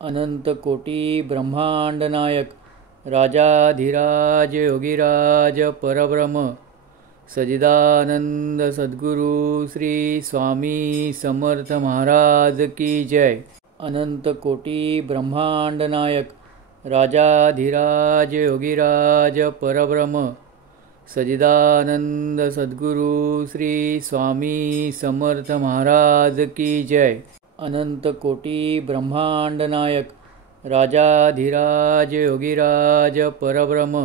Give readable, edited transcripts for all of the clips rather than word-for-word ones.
अनंत कोटी ब्रह्मांड नायक राजाधिराज योगीराज परब्रह्म सजिदानंद सद्गुरु श्री स्वामी समर्थ महाराज की जय। अनंत कोटी ब्रह्मांड नायक राजाधिराज योगीराज परब्रह्म सजिदानंद सद्गुरु श्री स्वामी समर्थ महाराज की जय। अनंत कोटी ब्रह्मांड नायक राजाधिराज योगीराज परब्रह्म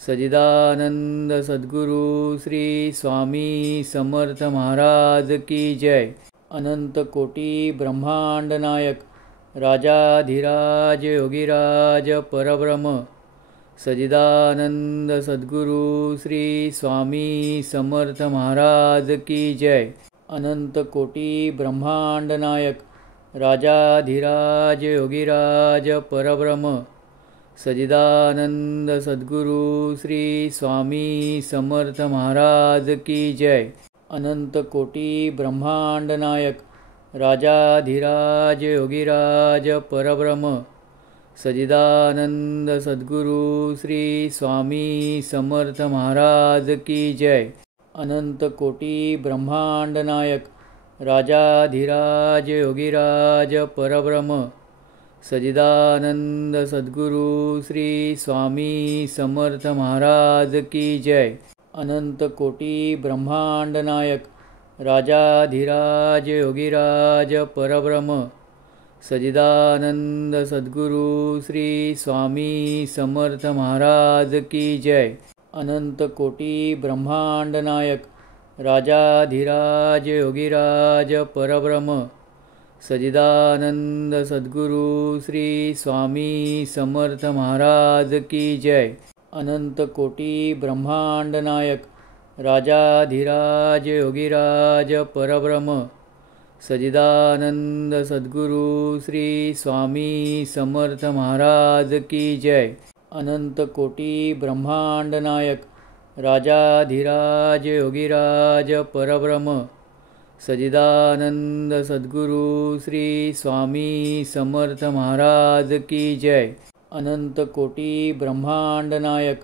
सजिदानंद सद्गुरु श्री स्वामी समर्थ महाराज की जय। अनंत कोटी ब्रह्मांड नायक राजाधिराज योगीराज परब्रह्म सजिदानंद सद्गुरु श्री स्वामी समर्थ महाराज की जय। अनंत कोटी ब्रह्मांड नायक राजाधिराज योगीराज परब्रह्म सजिदानंद सद्गुरु श्री स्वामी समर्थ महाराज की जय। अनंत कोटी ब्रह्मांड नायक राजाधिराज योगीराज परब्रह्म सजिदानंद सद्गुरु श्री स्वामी समर्थ महाराज की जय। अनंत कोटी ब्रह्मांड नायक राजाधिराज योगीराज परब्रह्म सजिदानंद सद्गुरु श्री स्वामी समर्थ महाराज की जय। अनंत कोटी ब्रह्मांड नायक राजाधिराज योगीराज परब्रह्म सजिदानंद सद्गुरु श्री स्वामी समर्थ महाराज की जय। अनंत कोटी ब्रह्मांड नायक राजाधिराज योगीराज परब्रह्म सजिदानंद सद्गुरु श्री स्वामी समर्थ महाराज की जय। अनंत कोटी ब्रह्मांड नायक राजाधिराज योगीराज परब्रह्म सजिदानंद सद्गुरु श्री स्वामी समर्थ महाराज की जय। अनंत कोटी ब्रह्मांड नायक राजाधिराज योगीराज परब्रह्म सजिदानंद सद्गुरु श्री स्वामी समर्थ महाराज की जय। अनंत कोटी ब्रह्मांड नायक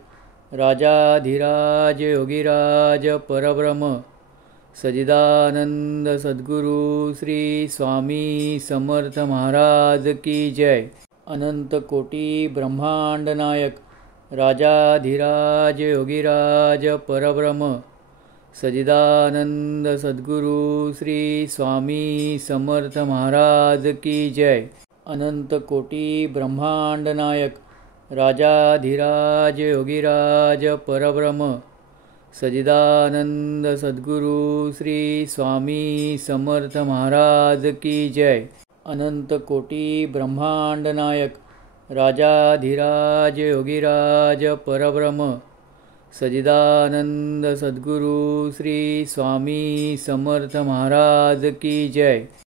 राजाधिराज योगीराज परब्रह्म सजिदानंद सद्गुरु श्री स्वामी समर्थ महाराज की जय। अनंत कोटी ब्रह्मांड नायक राजाधिराज योगीराज परब्रह्म सजिदानंद सद्गुरु श्री स्वामी समर्थ महाराज की जय। अनंत कोटी ब्रह्मांड नायक राजाधिराज योगीराज परब्रह्म सजिदानंद सद्गुरु श्री स्वामी समर्थ महाराज की जय। अनंत कोटी ब्रह्मांड नायक राजाधिराज योगीराज परब्रह्म सजिदानंद सद्गुरु श्री स्वामी समर्थ महाराज की जय।